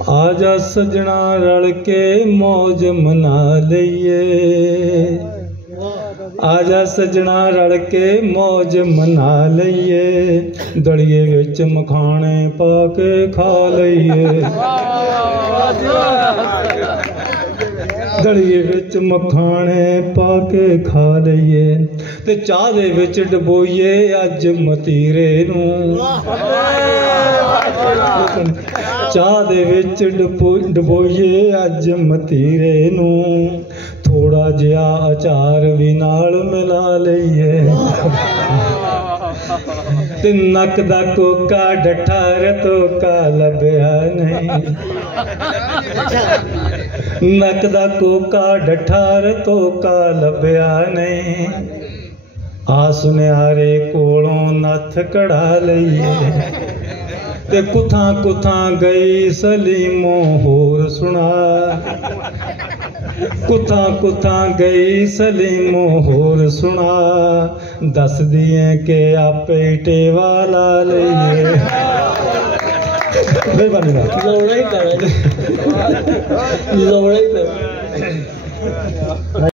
आजा सजना रल के मौज मना लईए, आजा सजना रल के मौज मना लईए, दलिए विच मखाने पा के खा लईए, दलिए विच मखाने पा के खा लईए, ते चाह दे विच डबोईए अज मतीरे नूं, चाह दे विच डबोईए अज मतीरे नूं, थोड़ा जिहा अचार भी नाल मिला लईए, ते नक दा कोका डठा रतोका लभ्या नहीं, नक दा कोका डठा रतोका लभ्या नहीं, आ सुनियारे कोलों नथ कढ़ा लईए, ते कुथां कुथां गई सलीमो होर सुना, कुथां कुथां गई सलीमो होर सुना, दस दिए के आपे टेवा ला लईए। लोड़ा ही